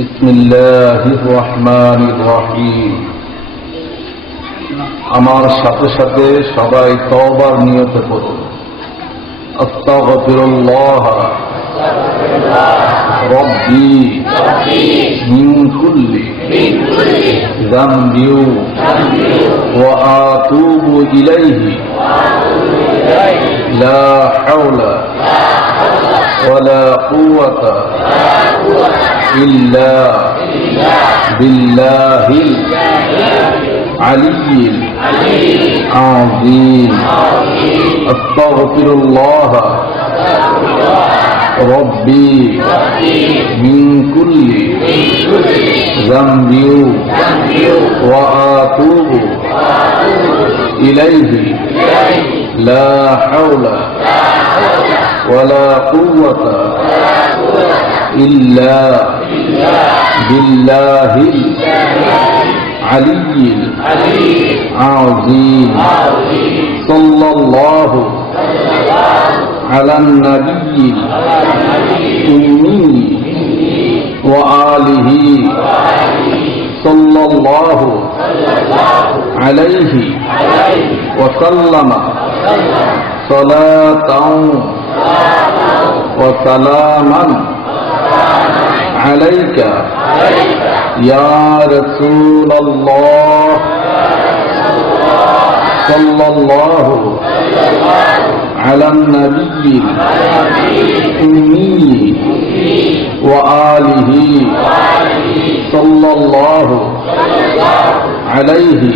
বিসমিল্লাহির রহমানির রহিম। আমার সাথে সাথে সবাই তওবার নিয়ত করুন। আস্তাগফিরুল্লাহ রব্বি মিন কুল্লি যামবি ওয়া আতুবু ইলাইহি লা হাওলা ওয়ালা কুওয়াতা ইল্লা বিল্লাহিল আলিয়্যিল আযীম। আস্তাগফিরুল্লাহ রব্বি মিন কুল্লি যামবি ওয়া আতুবু ইলাইহি লা হাওলা ওয়ালা কুওয়াতা ইল্লা বিল্লাহিল আলিয়্যিল আযীম। সাল্লাল্লাহু আলান নাবিয়্যিল উম্মি ওয়া আলিহি সাল্লাল্লাহু আলাইহি ওয়া সাল্লামা সালাতান ওয়া সালামান আলাইকা ইয়া রাসূলাল্লাহ সাল্লাল্লাহু আলান নাবিয়্যিল উম্মি ওয়া আলিহি সাল্লাল্লাহু আলাইহি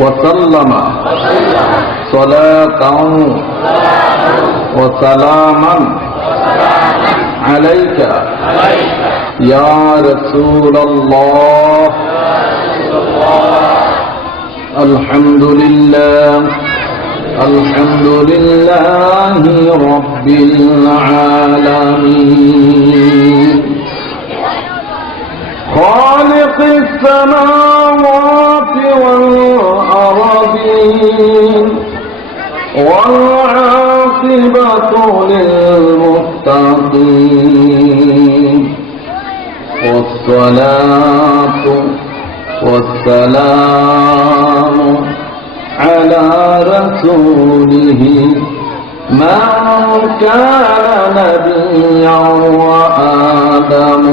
ওয়া সাল্লামা সালাতান ওয়া সালামান আলাইকা ইয়া রাসূলাল্লাহ। আলহামদুলিল্লাহ আলহামদুলিল্লাহি রাব্বিল আলামিন খালিকিস সামাওয়াতি ওয়াল আরদিন ওয়াল আকিবাতু লিল মুত্তাকিন ওয়াসসালাতু ওয়াসসালামু على رسوله من كان نبيا وآدم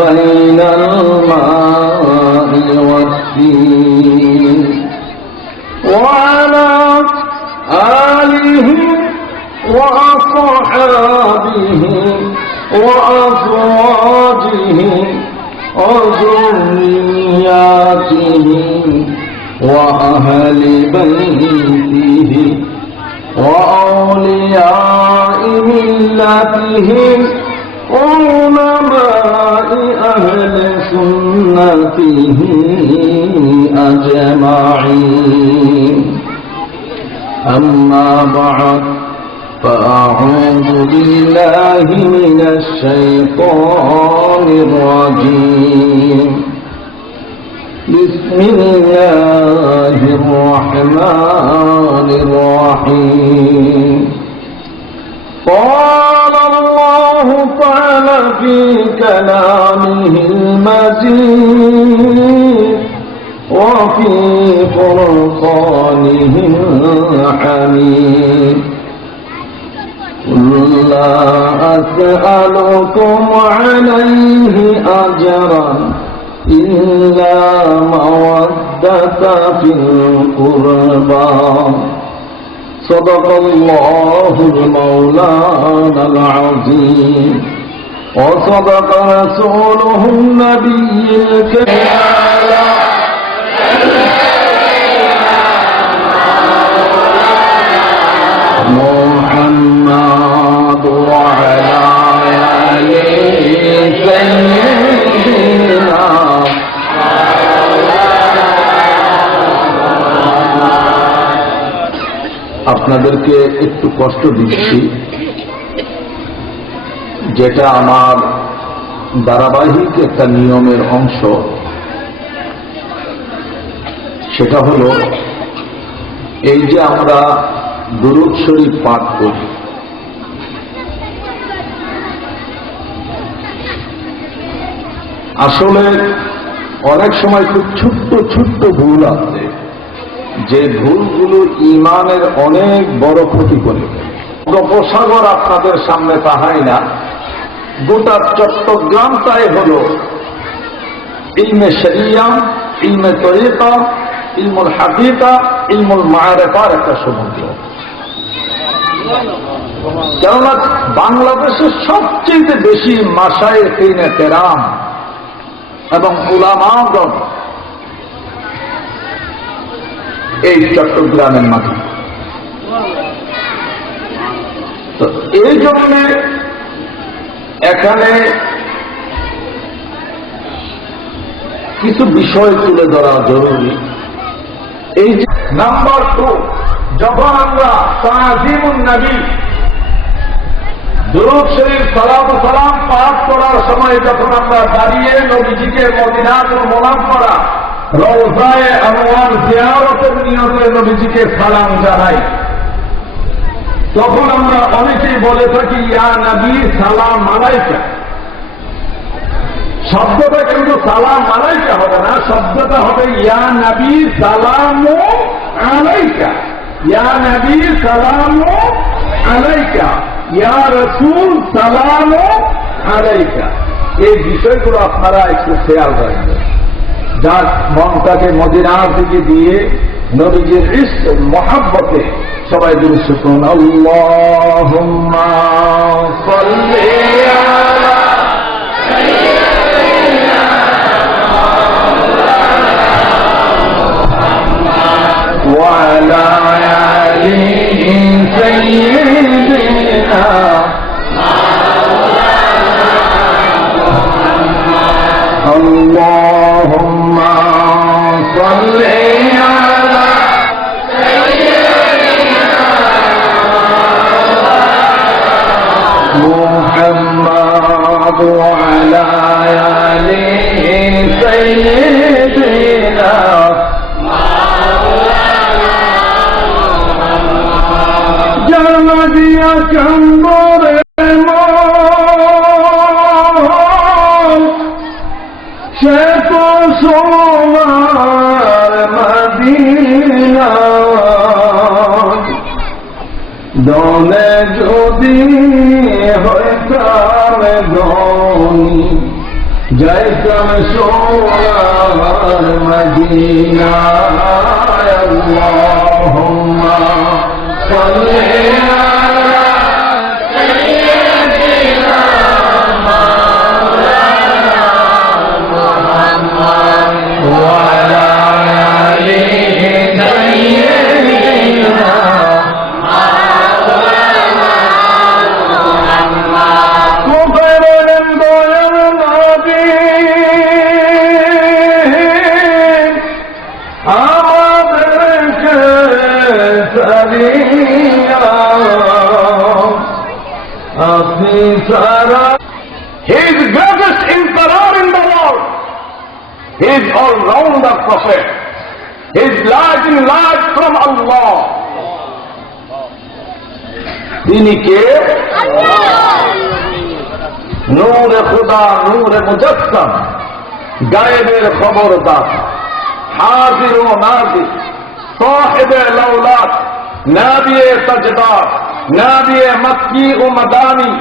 بين الماء والدين وعلى آله وأصحابه وأزواجه وذرياته وأهل بيته وأولياء ملته وعلماء أهل سنته أجمعين. أما بعد فأعوذ بالله من الشيطان الرجيم. بسم الله الرحمن الرحيم. قال الله تعالى في كلامه المجيد وفي فرقانه الحميد قل لا أسألكم عليه أجرا إلا مودة في القربى صدق الله المولانا العظيم وصدق رسوله النبي الكريم. محمد وعلى آله سيدنا আপনাদেরকে একটু কষ্ট দিচ্ছি, যেটা আমার ধারাবাহিক একটা নিয়মের অংশ। সেটা হলো এই যে আমরা দুরূদ শরীফ পাঠ করি, আসলে অনেক সময় খুব ছোট্ট ছোট্ট ভুল আছে, যে ভুলগুলো ঈমানের অনেক বড় ক্ষতি করে। উপসাগর আপনাদের সামনে তাহাই না, গোটা চট্টগ্রামটাই হল ইলমে শরিয়া, ইলমে তরিকা, ইলমুল হাকিকা, ইলমুল মাআরিফার একটা সমুদ্র। কেননা বাংলাদেশের সবচেয়ে বেশি মাশায়েখিনে কেরাম এবং উলামাগণ এই চট্টগ্রামের মাটি। তো এই জন্য এখানে কিছু বিষয় তুলে ধরা জরুরি। এই যে নাম্বার 2, যখন আমরা তাজিমুন নবী দুরূদ শরীফ সালাত ও সালাম পাঠ করার সময় যখন আমরা দাঁড়িয়ে নবীজিকে মদিনাতুল মুনাওয়ারা রওজায়ে আনওয়ার জিয়ারতের নিয়তে নবীজিকে সালাম জানাই, তখন আমরা অনেকেই বলে থাকি ইয়া নবী সালাম আলাইকা। শব্দটা কিন্তু সালাম আলাইকা হবে না, শব্দটা হবে ইয়া নবী সালামু আলাইকা, ইয়া নবী সালামু আলাইকা, ইয়া রাসূল সালামু আলাইকা। এই বিষয়গুলো আপনারা একটু খেয়াল রাখবেন, যার মনটাকে মদিনার দিকে দিয়ে নবীজির ইশক মহব্বতে সবাই দুরূদ শুনুন। আল্লাহুম্মা সাল্লি আলা সাইয়্যিদিনা মুহাম্মাদ ওয়া আলা আলি সাইয়্যিদিনা আল্লাহুম্মা সাল্লি আলা সাইয়্যিদিনা মুহাম্মাদ ওয়া আলা আলি সাইয়্যিদিনা জানাজিয়া চন্দরে সে তো সোনার মদিনা, দলে যদি হইতাম ধনী যাইতাম সোনার মদিনা। আল্লাহুম্মা সাল্লি আলা সাইয়্যিদিনা ওয়া আলা আলি সাইয়্যিদিনা মুবাররন দয়াল নবী আমাদেরকে সারিয়া আপনি সারা। He is the greatest emperor in the world. He is all-rounder prophet. He is light in light from Allah. তিনি কে? নূরে খুদা, নূরে মুজাসসাম, গায়েবের খবরদার, হাজির ও নাজির, সাহেবে লাউলাত, নাবিয়ে তাজদার, নাবিয়ে মক্কি ও মাদানি,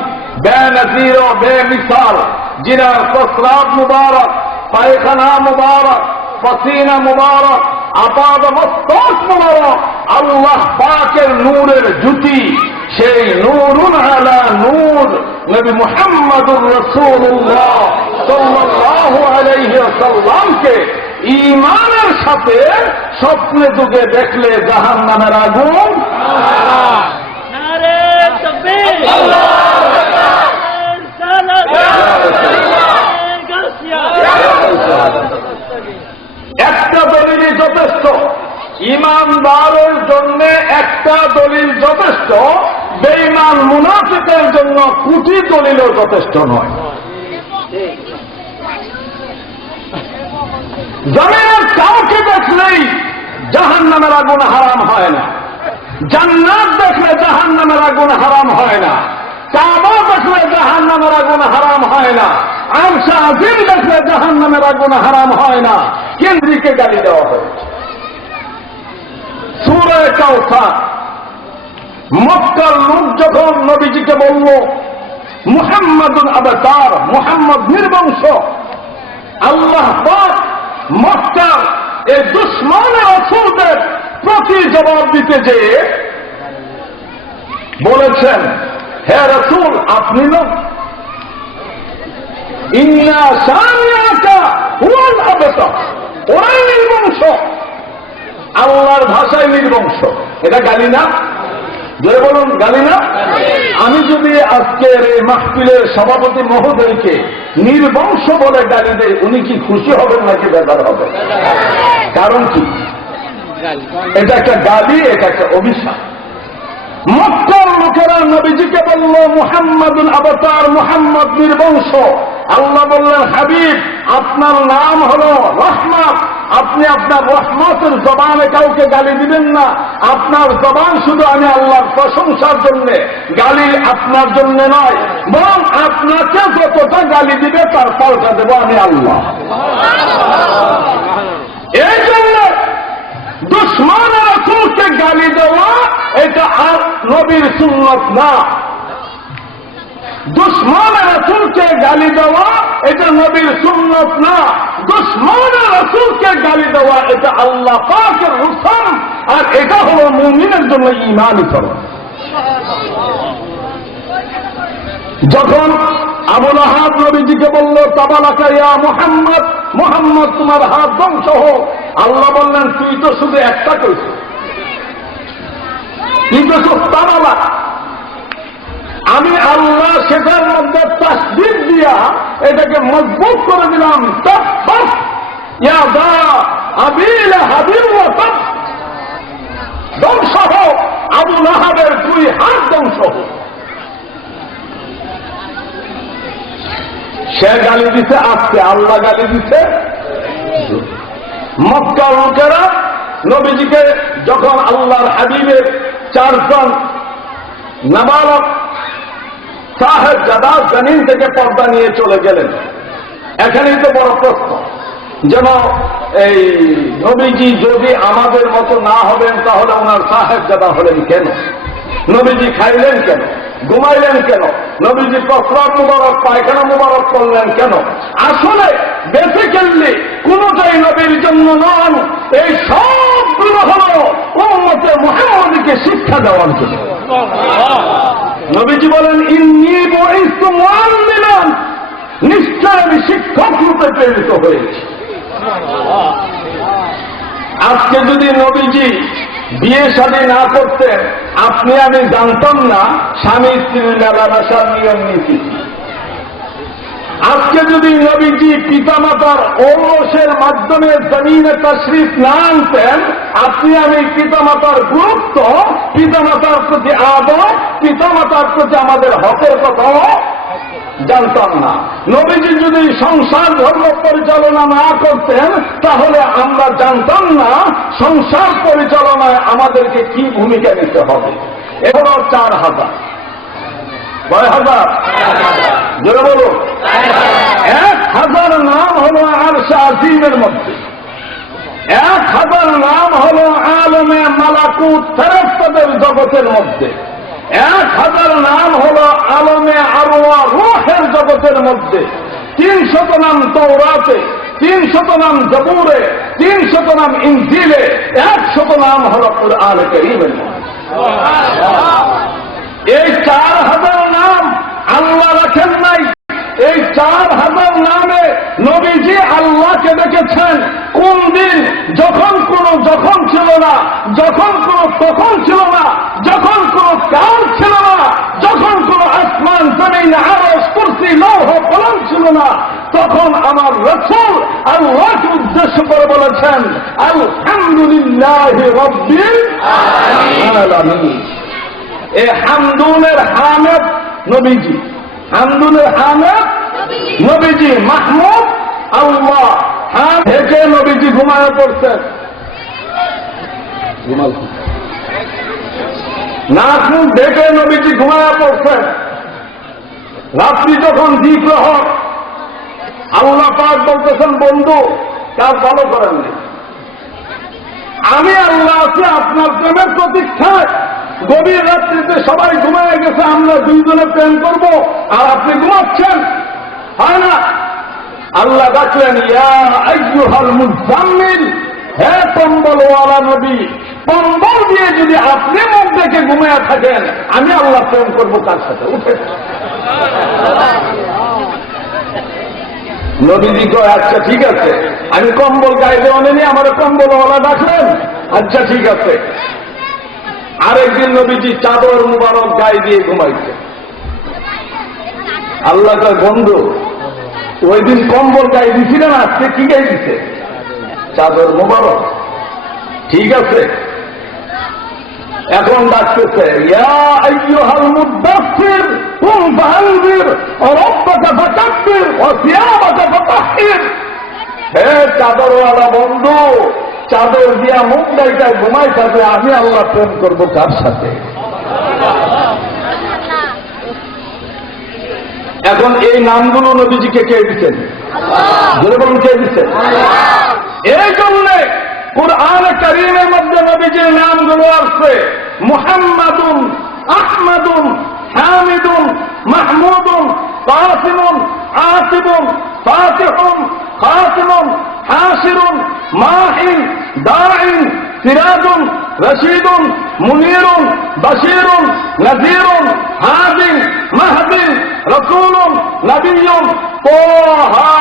বেনজির ও বেমিসাল, जिनार प्रस्राव मुबारक, पायखाना मुबारक, पसीना मुबारक, आपाद मस्तक मुबारक, अल्लाह पाकेर नूरेर जुती, সেই নূরুন আলা নূর নবী মুহাম্মদুর রাসূলুল্লাহ সাল্লাল্লাহু আলাইহি ওয়াসাল্লামকে ঈমানের সাথে স্বপ্নে যুগে দেখলে জাহান্নামের আগুন। নারে তাকবীর, আল্লাহু আকবার, একটা দলিলই যথেষ্ট, ঈমানদারের জন্য একটা দলিল যথেষ্ট, বেঈমান মুনাফিকের জন্য কোটি দলিলও যথেষ্ট নয়। জমিনের কাউকে দেখলেই জাহান্নামের আগুন হারাম হয় না, জান্নাত দেখলে জাহান্নামের আগুন হারাম হয় না, কাবা দেখলে জাহান্নামের আগুন হারাম হয় না, আরশে আজিম দেখলে জাহান্নামের আগুন হারাম হয় না, কেন্দ্রীকে গালি দেওয়া হয়েছে। সূরা কাউসার, মক্কার লোক যখন নবীজিকে বলল মুহাম্মাদুন আবতার, মুহাম্মদ নির্বংশ, আল্লাহ পাক মক্কার এই দুশমনের রাসূলদের প্রতি জবাব দিতে যেয়ে বলেছেন, হে রাসূল আপনি না, ইন্না শানিআকা হুয়াল আবতার, ওরাই নির্বংশ, আল্লাহর ভাষায় নির্বংশ। এটা গালি না? জোরে বলুন, গালি না? আমি যদি আজকের এই মাহফিলের সভাপতি মহোদয়কে নির্বংশ বলে গালি দেয়, উনি কি খুশি হবেন নাকি বেজার হবেন? কারণ কি? এটা একটা গালি, এটা একটা অভিশাপ। মক্কার লোকেরা নবীজিকে বলল মুহাম্মাদুন আবতার, মুহাম্মদ নির্বংশ। আল্লাহ বললেন, হাবিব আপনার নাম হলো রহমত, আপনি আপনার রহমতের জবানে কাউকে গালি দিবেন না, আপনার জবান শুধু আমি আল্লাহর প্রশংসার জন্য, গালি আপনার জন্য নয়, বরং আপনাকে যতটা গালি দিবে তার পাল্টা দেব আমি আল্লাহ। এই জন্য দুশমনের রাসূলকে গালি দেওয়া এটা আর নবীর সুন্নত না। দুশমনের রাসূলকে গালি দেওয়া এটা নবীর সুন্নত না। দুশমনের রাসূলকে গালি দেওয়া এটা আল্লাহ পাকের হুকুম, আর এটা হলো মুমিনের জন্য ঈমানি ফরজ। যখন আবু লাহাব নবীজিকে বলল তাবালাকা ইয়া মুহাম্মদ, মুহাম্মদ তোমার হাত ধ্বংস হোক, আল্লাহ বললেন তুই তো শুধু একটা কইছিস, কিন্তু তাবালা, আমি আল্লাহ সেটার মধ্যে তাসদীদ দিয়া এটাকে মজবুত করে দিলাম, তাব্বাত ইয়াদা আবী লাহাবিন ওয়া তাব, ধ্বংস হোক আবু লাহাবের দুই হাত ধ্বংস হোক। সে গালি দিতে আসছে, আল্লাহ গালি দিতে। মক্কার লোকেরা নবীজিকে যখন আল্লাহর হাবিবের চারজন নাবালক সাহেবজাদা জমিন থেকে পর্দা নিয়ে চলে গেলেন, এখানেই তো বড় প্রশ্ন, যেন এই নবীজি যদি আমাদের মতো না হবেন তাহলে ওনার সাহেবজাদা হলেন কেন? নবীজি খাইলেন কেন? ঘুমাইলেন কেন? নবীজি প্রস্রাব মুবারক, পায়খানা মুবারক করলেন কেন? আসলে বেসিক্যালি কোনটাই নবীর জন্য নন, এই সবগুলো হল উম্মতে মুহাম্মদীকে শিক্ষা দেওয়ার জন্য। নবীজি বলেন ইন্নী বুইসতু মুআল্লিমান, নিশ্চয় আমি শিক্ষক রূপে প্রেরিত হয়েছি। আজকে যদি নবীজি বিয়ে শাদী না করতেন, আপনি আমি জানতাম না স্বামী স্ত্রীর মেলামেশার নিয়ম নীতি। আজকে যদি নবীজি পিতামাতার ঔরসের মাধ্যমে জমিনে তাশরীফ না আনতেন, আপনি আমি পিতামাতার গুরুত্ব, পিতামাতার প্রতি আদর, পিতামাতার প্রতি আমাদের হকের কথাও জানতাম না। নবীজি যদি সংসার ধর্ম পরিচালনা না করতেন, তাহলে আমরা জানতাম না সংসার পরিচালনায় আমাদেরকে কি ভূমিকা নিতে হবে। এগুলো 4000, কয় হাজার? জোরে বলুন। 1000 নাম হলো আরশে আজিমের মধ্যে, 1000 নাম হলো আলমে মালাকুত ফেরেশতাদের জগতের মধ্যে, 1000 নাম হলো আলমে আরওয়াহ রূহের জগতের মধ্যে, 300 নাম তাওরাতে, 300 নাম জবুরে, 300 নাম ইনজিলে, 100 নাম হলো কুরআনে কারীমের মধ্যে। এই 4000 নাম আল্লাহ রাখেন নাই। এই 4000 নামে নবীজি আল্লাহকে দেখেছেন কোন দিন? যখন ছিল না, যখন তখন ছিল না, যখন কাল ছিল না, যখন আসমান জমিন আরশ কুরসি লৌহ কলম ছিল না, তখন আমার রাসূল আল্লাহকে উদ্দেশ্য করে বলেছেন আলহামদুলিল্লাহি রাব্বিল আলামিন। এই হামদুনের হামেদ নবীজি, হামদুনের হামেদ নবীজি, মাহমুদ আল্লাহ। হাত থেকে নবীজি ঘুমায় পড়ছেন, নাক মুখ ঢেকে নবীজি ঘুমায় পড়ছেন। রাত্রি যখন দ্বিপ্রহর, মুবারক বলতেছেন বন্ধু, কাজ ভালো করেননি। আমি আল্লাহ আছি আপনার প্রেমের প্রতীক্ষায়। গভীর রাত্রিতে সবাই ঘুমায় গেছে, আমরা দুইজনে প্রেম করব, আর আপনি ঘুমাচ্ছেন, হয় না? আল্লাহ ডাকলেন, ইয়া আইয়ুহাল মুজাম্মিল, হে কম্বলওয়ালা নবী, কম্বল দিয়ে যদি আপনি মুখ দেখে ঘুমিয়ে থাকেন, আমি আল্লাহ প্রেম করবো তার সাথে। উঠে নবীজি কয়, আচ্ছা ঠিক আছে, আমি কম্বল গায়ে দেওয়া নেই, আমার কম্বলওয়ালা ডাকলেন, আচ্ছা ঠিক আছে। আরেকদিন নবীজি চাদর মুবারক গায়ে দিয়ে ঘুমাইছে। আল্লাহ তার বন্ধু, ওই দিন কম্বল গায়ে দিছিলেন, আজকে কি গায়ে দিছে? চাদর মুবারক। ঠিক আছে, এখন ডাকতেছে, ইয়া আইয়ুহাল মুদ্দাসসির কুম ফাআনজির ওয়া রাব্বাকা ফাকাব্বির ওয়া সিয়াবাকা ফাতাহহির। হে চাদরওয়ালা বন্ধু, চাদর দিয়া মুখ ডাইকা ঘুমাই থাকে, আমি আল্লাহ প্রেম করবো কার সাথে? এখন এই নামগুলো নবীজিকে কে দিচ্ছেন? জোরে বলুন, কে দিচ্ছেন? এই জন্যে কুরআনে কারীমের মধ্যে নবীজির নামগুলো আসছে মুহাম্মাদুন, আহমাদুন, হামিদুন, মাহমুদুন, কাসিমুন, আসিবুন, ফাতিহুন, খাতিমুন, হাসিরুন, মাহিন, দাঈন, সিরাজুন, রশিদুন, মুনীরুন, বাশীরুন, নাযীরুন, হাদিন, মাহদিন, রাসূলুন, নবিয়্যুন, তাহা,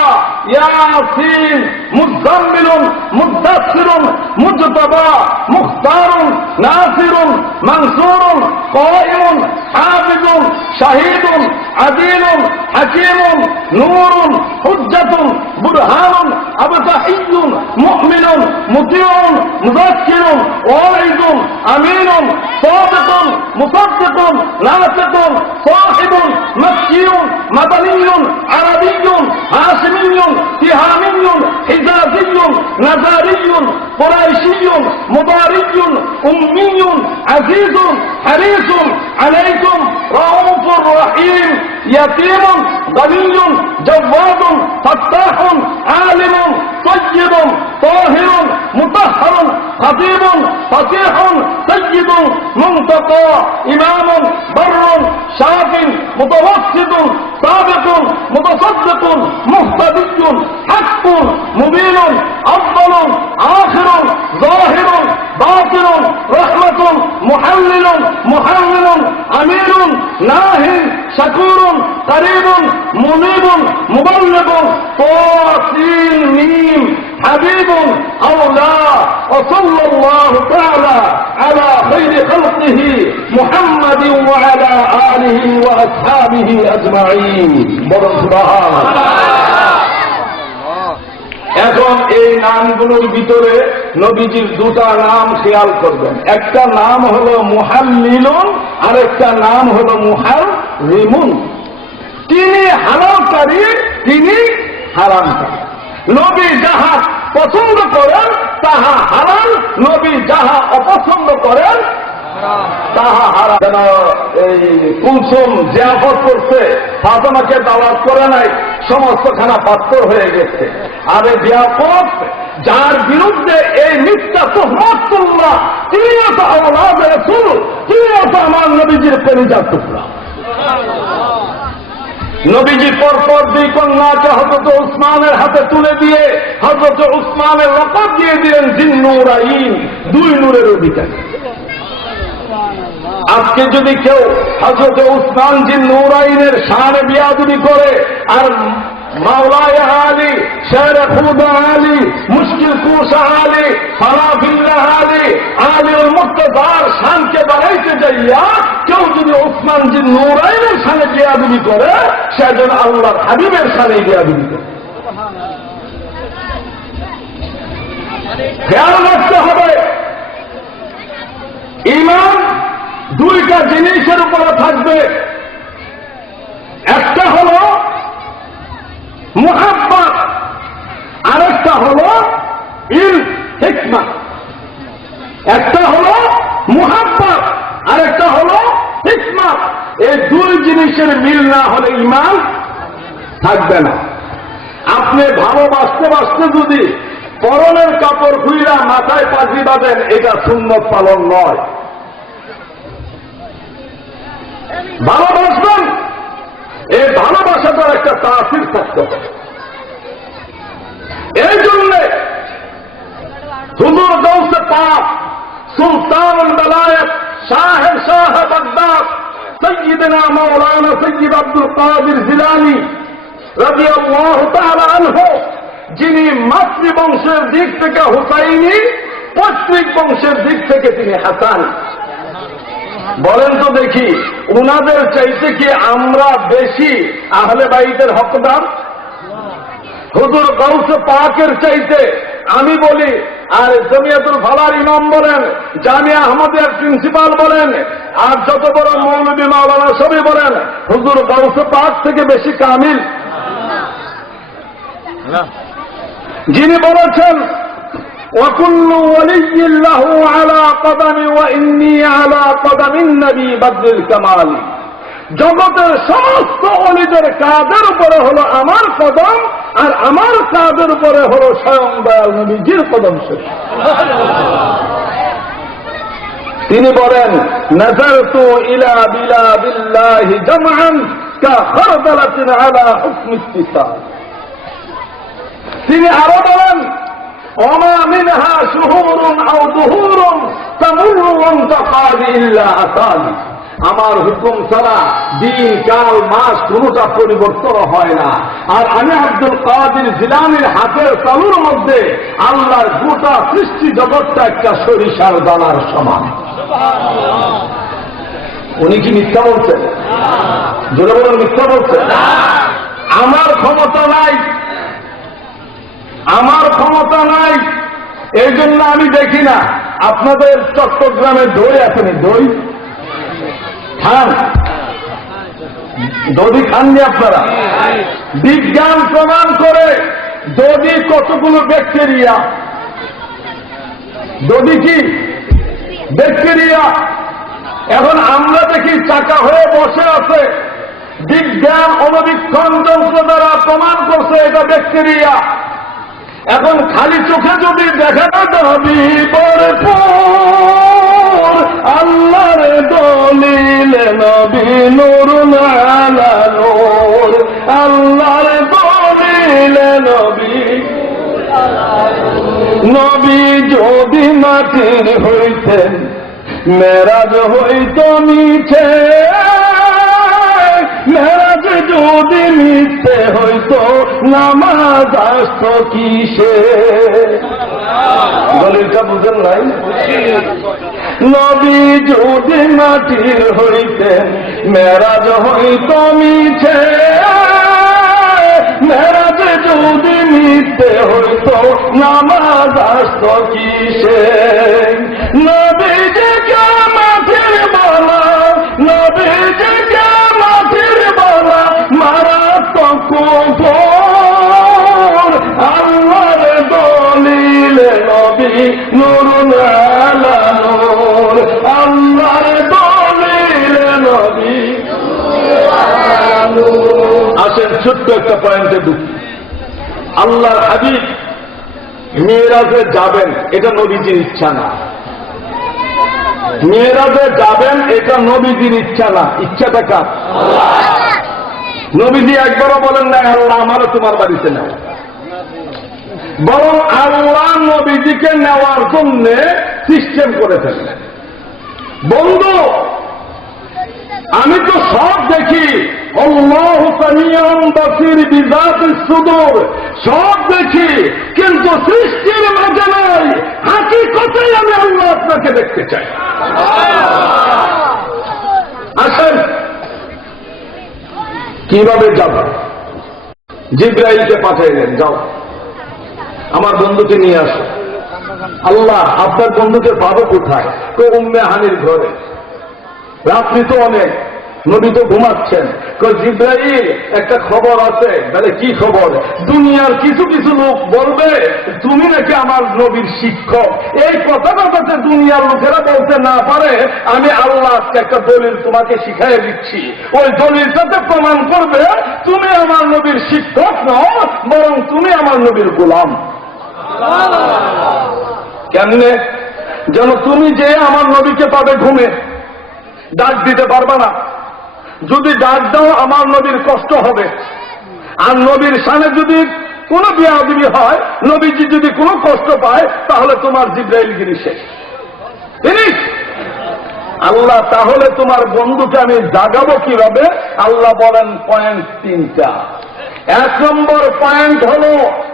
ইয়াসিন, মুযাম্মিলুন, মুদ্দাসসিরুন, মুজতাবা, মুখতারুন, নাসিরুন, মানসুরুন, কায়িমুন, হাফিজুন, শাহীদুন, আদিলুন, হাকীমুন, নূরুন, হুজ্জাতুন, বুরহানুন, আবতাহিয়্যুন, মুমিনুন, মুতিউন, মুযাক্কিরুন, ওয়াইজুন, আমিনুন, সাদিকুন, মুসাদ্দিকুন, নাসিকুন, সাহিবুন, মাক্কিয়ুন, মাদানিয়্যুন, আরাবিয়্যুন, হাশিমিয়্যুন, তিহামিয়্যুন, হিজাজিয়্যুন, নাজারিয়্যুন, কুরাইশিয়্যুন, মুদারিয়্যুন, উম্মিয়্যুন, আজিজুন, হারিসুন আলাইকুম, রাউফুর রহিম, ইয়াতীমুন, গনিয়্যুন, জাওয়াদুন, ফাত্তাহুন, আলিমুন, তাইয়্যিবুন, তাহিরুন, মুতাহহারুন, খতীবুন, ফাসীহুন, সাইয়্যিদুন, মুনতাকা, ইমামুন, বাররুন, শাফিন, মুতাওয়াসসিতুন, সাবিকুন, মুতাসাদ্দিকুন, মুহতাদিয়্যুন, হাক্কুন, মুবিনুন, আফদালুন, আখিরুন, যাহিরুন, বাতিনুন, রাহমাতুন, মুহাল্লিলুন, মুহাম্মিলুন, আমিরুন, নাহিন, শাকুরুন, করিবুন, মুনিবুন, মুবাল্লিগুন, তাসিন মিম, হাবিবুন, আওলা, ওয়া সাল্লাল্লাহু তাআলা আলা খায়রি খালকিহি মুহাম্মাদিন ওয়া আলা আলিহি ওয়া আসহাবিহি আজমাইন। বলুন সুবহানাল্লাহ। এখন এই নামগুলোর ভিতরে নবীজির দুটা নাম খেয়াল করবেন। একটা নাম হলো মুহাল্লিলুন, আর একটা নাম হলো মুহাররিমুন। তিনি হালালকারী, তিনি হারামকারী। নবী যাহা পছন্দ করেন তাহা হালাল, নবী যাহা অপছন্দ করেন তাহা হারাম। যেন এই কুলসুম জিয়াফত করছে, ফাতেমাকে দাওয়াত করে নাই, সমস্ত খানা পাথর হয়ে গেছে। আর এই জিয়াফত যার বিরুদ্ধে এই মিথ্যা তুহমত তুলনা, তিনিও তো আওলাদ রাসূল, তিনিও তো আমার নবীজির কলিজার টুকরা। নবীজি পরপর দুই কন্যাকে হযরত উসমানের হাতে তুলে দিয়ে হযরত উসমানের লকব দিয়ে দিলেন জিন্নুরাইন, দুই নূরের অধিকারী। আজকে যদি কেউ হযরত উসমান জিন্নুরাইনের শানে বিয়াদবি করে আর মাওলায়ে আলী, শেরে খুদা আলী, মুশকিল কুশা আলী, ফারাফিল্লাহ আলী, আলীউল মুর্তজার শানকে বাড়াইতে যাইয়া কেউ যদি উসমান জিন্নুরাইনের শানে বিয়াদবি করে, সে যেন আল্লাহর হাবিবের শানে বিয়াদবি করে। খেয়াল রাখতে হবে, ঈমান দুইটা জিনিসের উপরে থাকবে। একটা হলো মুহাব্বত, আরেকটা হলো ইলম, হিকমা। একটা হলো মুহাব্বত, আরেকটা হলো হিকমা। এই দুই জিনিসের মিল না হলে ঈমান থাকবে না। আপনি ভালোবাসতে বাসতে যদি পরনের কাপড় খুইরা মাথায় পাখি বাঁধেন, এটা সুন্নত পালন নয়। ভালোবাসবেন, এই ভালোবাসাটার একটা তাসির থাকতে হবে। এই জন্যে হুজুর গৌসে পাক সুলতানুল বেলায়েত শাহ বাগদাদ সৈয়দনা মাওলানা সৈয়দ আব্দুল কাদের জিলানী রাদিয়াল্লাহু তাআলা আনহু, যিনি মাতৃবংশের দিক থেকে হুসাইনি, পৈতৃক বংশের দিক থেকে তিনি হাসানি। বলেন তো দেখি, উনাদের চাইতে কি আমরা বেশি আহলে বাইতের হকদার? হুজুর গৌসে পাকের চাইতে আমি বলি, আর জমিয়াতুল ফালার ইমাম বলেন, জামিয়া আহমদিয়ার প্রিন্সিপাল বলেন, আর যত বড় মৌলভী মাওলানা সবই বলেন, হুজুর গৌসে পাক থেকে বেশি কামিল। যিনি বলেছেন وكل ولي له على قدمي وإني على قدم النبي بدر الكمال, জগতের সমস্ত অলিদের কাদের উপরে হলো আমার কদম, আর আমার কাদের উপরে হলো স্বয়ং দয়াল নবীজির কদম শেষ। তিনি বলেন নাযারতু ইলা বিলাদিল্লাহি জামআন কাখারদালাতিন আলা হুকমি ইত্তিসাল। তিনি আরো বলেন ওমা মিনহা শুহুরুন আও দুহুরুন তামুরু ওয়া তাকাদি ইল্লা আতানি, আমার হুকুম ছাড়া দিন কাল মাস কোনটা পরিবর্তন হয় না। আর আমি আব্দুল কাদের জিলানীর হাতের তালুর মধ্যে আল্লাহর গোটা সৃষ্টি জগৎটা একটা সরিষার দানার সমান। উনি কি মিথ্যা বলছেন? জোরে বলেন মিথ্যা বলছেন? আমার ক্ষমতা নাই, আমার ক্ষমতা নাই, এই জন্য আমি দেখি না। আপনাদের চট্টগ্রামে দই আসেনি? দই খান? দধি খাননি আপনারা? বিজ্ঞান প্রমাণ করে দধি কতগুলো ব্যাকটেরিয়া। দধি কি ব্যাকটেরিয়া? এখন আমরা দেখি চাকা হয়ে বসে আছে, বিজ্ঞান অণুবীক্ষণ যন্ত্র দ্বারা প্রমাণ করছে এটা ব্যাকটেরিয়া। এখন খালি চোখে যদি দেখা যাবি ভরপুর আল্লাহর দলিল নবী নূর আলা নূর, আল্লাহর দলিল নবী। নবী যদি মাটির হইতেন মেরাজ হইত মিছে, মেরাজ যদি মিথ্যে হইত নামাজ আসত কিসে? দলিলটা বুঝেন নাই? নবী যদি মাটির হইতেন মেরাজ হইত মিছে, মেরাজ যদি মিথ্যে হইত নামাজ আসত কিসে? নবী যে মাটির বলা, নবী যে মাটির বলা মারাত্মক কুফর, আল্লাহর দলিল নবী নূরুন আলা নূর, আল্লাহর দলিল নবী। আসেন ছোট্ট একটা পয়েন্টে ঢুকি। আল্লাহর হাবিব মেরাজে যাবেন, এটা নবীজির ইচ্ছা না। মেরাজে যাবেন এটা নবীজির ইচ্ছা না। ইচ্ছাটা কার? নবীজি একবারও বলেন না আল্লাহ আমারও তোমার বাড়িতে নেও, বরং আল্লাহ নবীজিকে নেওয়ার জন্য সিস্টেম করেছেন। বন্ধু আমি তো সব দেখি, আল্লাহু সামিউন বাসীর বিযাতিস সুদূর, সব দেখি, কিন্তু সৃষ্টির মাঝে নয়, হাকিকতে আমি আল্লাহ আপনাকে দেখতে চাই। আসেন কিভাবে যাব? জিবরাইলকে পাঠাইলেন, যাও আমার বন্ধুকে নিয়ে আসো। আল্লাহ আপনার বন্ধুকে পাবো কোথায়? তো উম্মে হানির ঘরে। রাত্রি তো অনেক, নবী তো ঘুমাচ্ছেন। জিবরাইল একটা খবর আছে। তাহলে কি খবর? দুনিয়ার কিছু কিছু লোক বলবে তুমি নাকি আমার নবীর শিক্ষক। এই কথাটা যাতে দুনিয়ার লোকেরা বলতে না পারে, আমি আল্লাহ একটা দলিল তোমাকে শিখাই দিচ্ছি। ওই দলিলটাতে প্রমাণ করবে তুমি আমার নবীর শিক্ষক নও, বরং তুমি আমার নবীর গোলাম। কেমনে? যেন তুমি যে আমার নবীকে পাবে ঘুমে, ডাক দিতে পারবে না। যদি ডাক দাও আমার নবীর কষ্ট হবে। আর নবীর সামনে যদি কোনো বেয়াদবি হয়, নবীজি যদি কোনো কষ্ট পায়, তাহলে তোমার জিবরাইলগিরি শেষ। ফিনিশ। আল্লাহ তাহলে তোমার বন্ধুকে আমি জাগাবো কিভাবে? আল্লাহ বলেন পয়েন্ট 3টা। 1 নম্বর পয়েন্ট হলো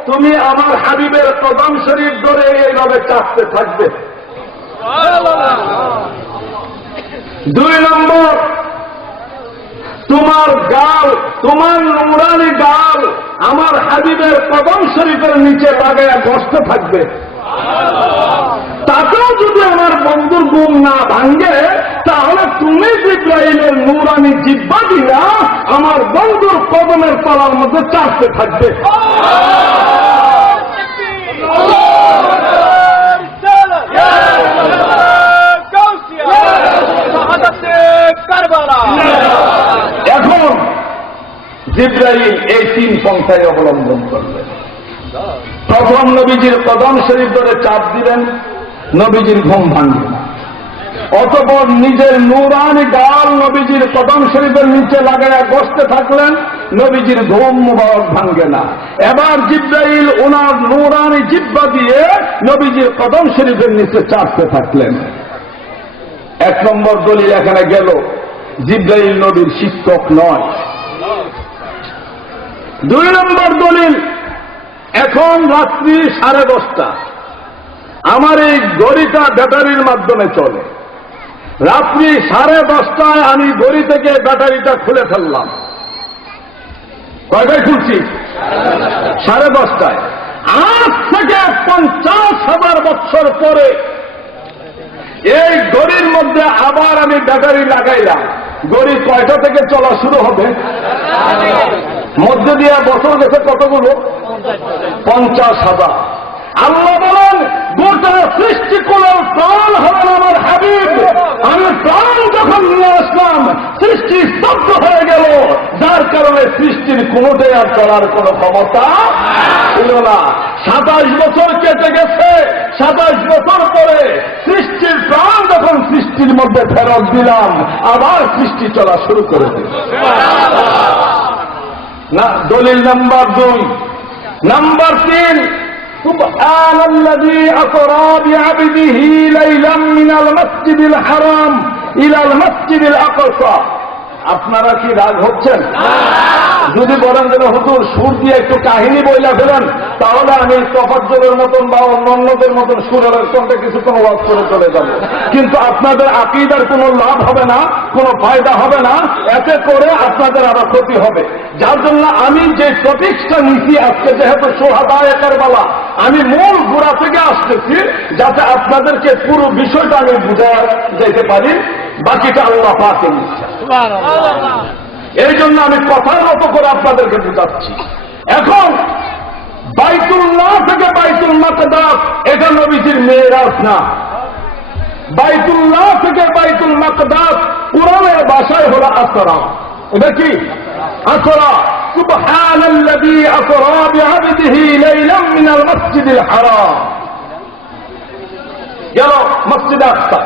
তুমি আমার হাবিবের কদম শরীফ ধরে এইভাবে চাপতে থাকবে। 2 নম্বর, তোমার গাল, তোমার নুরানি গাল আমার হাবিবের কদম শরীফের নিচে লাগায় বসতে থাকবে। তাতেও যদি আমার বন্ধুর ঘুম না ভাঙ্গে, তাহলে তুমি জিবরাইলের নুরানি জিহ্বা দিয়া আমার বন্ধুর কদমের তলার মধ্যে চাপতে থাকবে। এখন জিবরাইল এই 3 পন্থায় অবলম্বন করবে। প্রথম নবীজির কদম শরীফ ধরে চাপ দিলেন, নবীজির ঘুম ভাঙবে না। অতঃপর নিজের নুরানি গাল নবীজির কদম শরীফের নিচে লাগাইয়া বসতে থাকলেন, নবীজির ঘুম মুবারক ভাঙবে না। এবার জিবরাইল ওনার নুরানি জিহ্বা দিয়ে নবীজির কদম শরীফের নিচে চাপতে থাকলেন। 1 নম্বর দলিল এখানে গেল, জিবরাইল নবীর শিক্ষক নয়। 2 নম্বর দলিল, এখন রাত্রি 10:30। আমার এই ঘড়িটা ব্যাটারির মাধ্যমে চলে। রাত্রি 10:30টায় আমি ঘড়ি থেকে ব্যাটারিটা খুলে ফেললাম। কয়টায় খুলছি? 10:30টায়। আজ থেকে 50,000 বছর পরে এই ঘড়ির মধ্যে আবার আমি ব্যাটারি লাগাইলাম। ঘড়ি কয়টা থেকে চলা শুরু হবে? মধ্যে দিয়ে বছর গেছে কতগুলো? 50,000। আল্লাহ বলেন গোটা সৃষ্টি কোন প্রাণ হলেন আমার হাবিব। আমি প্রাণ যখন নিয়ে আসলাম, সৃষ্টি স্তব্ধ হয়ে গেল, যার কারণে সৃষ্টির কোনটাই আর চলার কোন ক্ষমতা ছিল না। 27 বছর কেটে গেছে। 27 বছর পরে সৃষ্টির প্রাণ যখন সৃষ্টির মধ্যে ফেরত দিলাম, আবার সৃষ্টি চলা শুরু করে দিল। না, দলিল নাম্বার 2। নাম্বার 3, সুবহানাল্লাযী আসরা বিআবদিহি লাইলাম মিনাল মাসজিদিল হারাম ইলাল মাসজিদিল আকসা। আপনারা কি রাগ হচ্ছেন? যদি বলেন যে হুজুর সুর দিয়ে একটু কাহিনী বইলা ফেলেন, তাহলে আমি তফাজ্জলের মতন বা অন্যদের মতন সুরের কণ্ঠে কিছুক্ষণ ওয়াজ করে চলে যাব। কিন্তু আপনাদের আকীদার কোনো লাভ হবে না, কোনো ফায়দা হবে না। এতে করে আপনাদের আরো ক্ষতি হবে। যার জন্য আমি যে টপিকসটা নিছি আজকে, যেহেতু শুহাদায়ে কারবালা, আমি মূল গোড়া থেকে আসতেছি, যাতে আপনাদেরকে পুরো বিষয়টা আমি বুঝাতে যেতে পারি। বাকিটা আল্লাহ পাকের ইচ্ছা। এই জন্য আমি কথার মতো করে আপনাদেরকে বুঝাচ্ছি। এখন বাইতুল্লাহ থেকে বাইতুল মাকদাস, এটা নবীজির মেরাজ না। বাইতুল্লাহ থেকে বাইতুল মাকদাস কুরআনের ভাষায় হলো আসরা। এটা কি? আসরা। সুবহানাল্লাযী আসরা বিআবদিহি লাইলাম মিনাল মাসজিদিল হারাম। গেল মসজিদে আকসা।